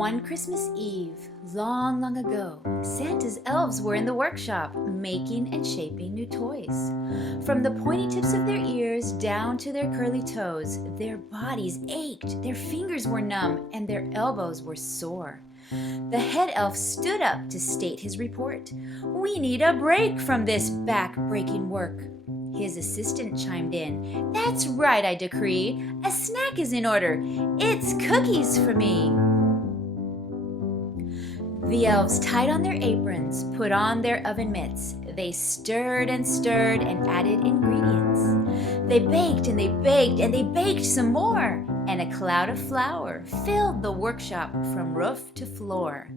One Christmas Eve, long, long ago, Santa's elves were in the workshop, making and shaping new toys. From the pointy tips of their ears down to their curly toes, their bodies ached, their fingers were numb, and their elbows were sore. The head elf stood up to state his report. "We need a break from this back-breaking work." His assistant chimed in. "That's right, I decree. A snack is in order. It's cookies for me." The elves tied on their aprons, put on their oven mitts. They stirred and stirred and added ingredients. They baked and they baked and they baked some more, and a cloud of flour filled the workshop from roof to floor.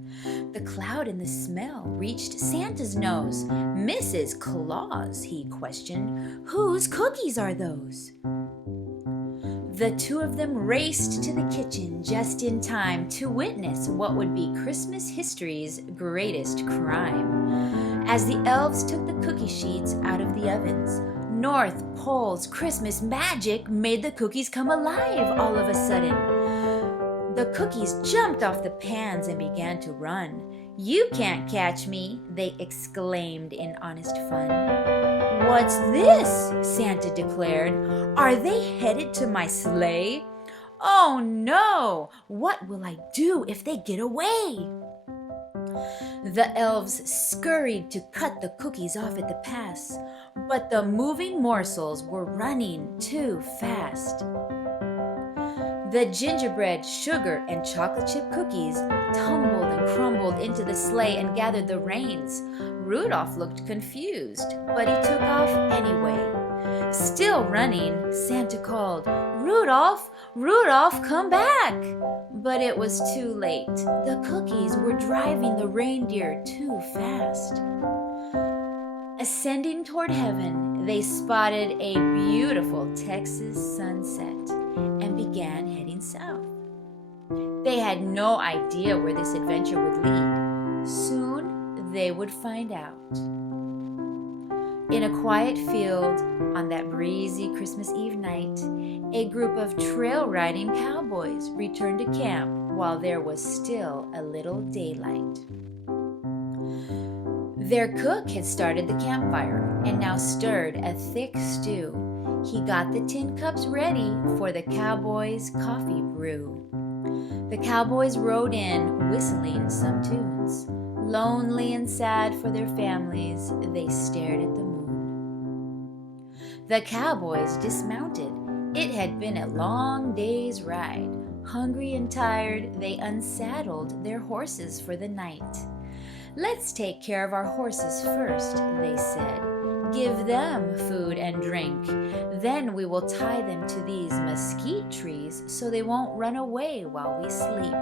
The cloud and the smell reached Santa's nose. "Mrs. Claus," he questioned, "whose cookies are those?" The two of them raced to the kitchen just in time to witness what would be Christmas history's greatest crime. As the elves took the cookie sheets out of the ovens, North Pole's Christmas magic made the cookies come alive all of a sudden. The cookies jumped off the pans and began to run. "You can't catch me," they exclaimed in honest fun. "What's this?" Santa declared. "Are they headed to my sleigh? Oh no! What will I do if they get away?" The elves scurried to cut the cookies off at the pass, but the moving morsels were running too fast. The gingerbread, sugar, and chocolate chip cookies tumbled and crumbled into the sleigh and gathered the reins. Rudolph looked confused, but he took off anyway. Still running, Santa called, "Rudolph, Rudolph, come back!" But it was too late. The cookies were driving the reindeer too fast. Ascending toward heaven, they spotted a beautiful Texas sunset and began heading south. They had no idea where this adventure would lead. Soon they would find out. In a quiet field on that breezy Christmas Eve night, a group of trail-riding cowboys returned to camp while there was still a little daylight. Their cook had started the campfire and now stirred a thick stew. He got the tin cups ready for the cowboys' coffee brew. The cowboys rode in, whistling some tunes. Lonely and sad for their families, they stared at the moon. The cowboys dismounted. It had been a long day's ride. Hungry and tired, they unsaddled their horses for the night. "Let's take care of our horses first," they said. "Give them food and drink. Then we will tie them to these mesquite trees so they won't run away while we sleep."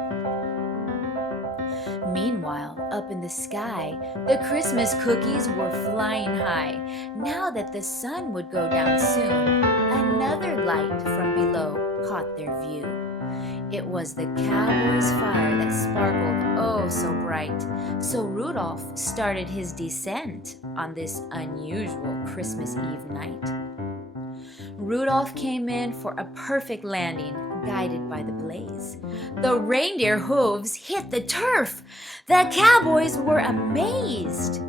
Meanwhile, up in the sky, the Christmas cookies were flying high. Now that the sun would go down soon, another light from below caught their view. It was the cowboy's fire that sparkled oh so bright. So Rudolph started his descent on this unusual Christmas Eve night. Rudolph came in for a perfect landing, guided by the blaze. The reindeer hooves hit the turf. The cowboys were amazed.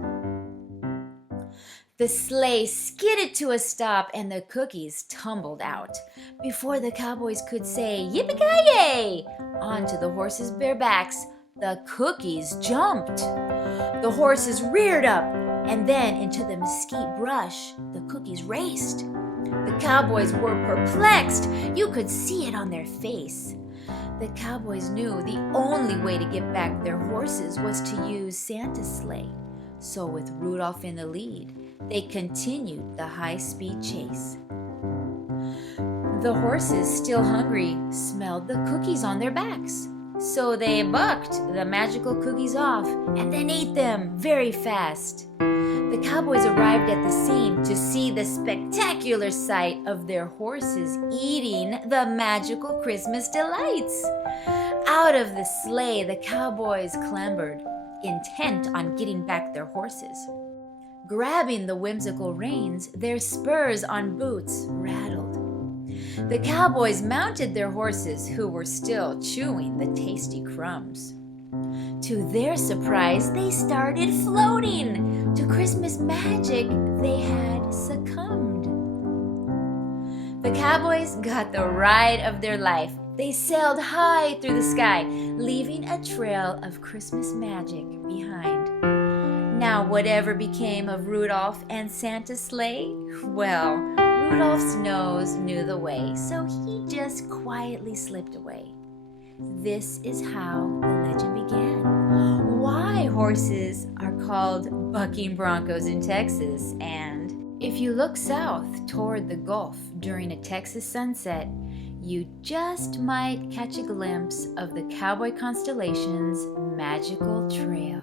The sleigh skidded to a stop and the cookies tumbled out. Before the cowboys could say "Yippee-ki-yay" onto the horses' bare backs, the cookies jumped. The horses reared up, and then into the mesquite brush, the cookies raced. The cowboys were perplexed. You could see it on their face. The cowboys knew the only way to get back their horses was to use Santa's sleigh. So with Rudolph in the lead, they continued the high-speed chase. The horses, still hungry, smelled the cookies on their backs. So they bucked the magical cookies off and then ate them very fast. The cowboys arrived at the scene to see the spectacular sight of their horses eating the magical Christmas delights. Out of the sleigh, the cowboys clambered, intent on getting back their horses. Grabbing the whimsical reins, their spurs on boots rattled. The cowboys mounted their horses, who were still chewing the tasty crumbs. To their surprise, they started floating. To Christmas magic, they had succumbed. The cowboys got the ride of their life. They sailed high through the sky, leaving a trail of Christmas magic behind. Now, whatever became of Rudolph and Santa's sleigh? Well, Rudolph's nose knew the way, so he just quietly slipped away. This is how the legend began. Why horses are called bucking broncos in Texas, and if you look south toward the Gulf during a Texas sunset, you just might catch a glimpse of the Cowboy Constellation's magical trail.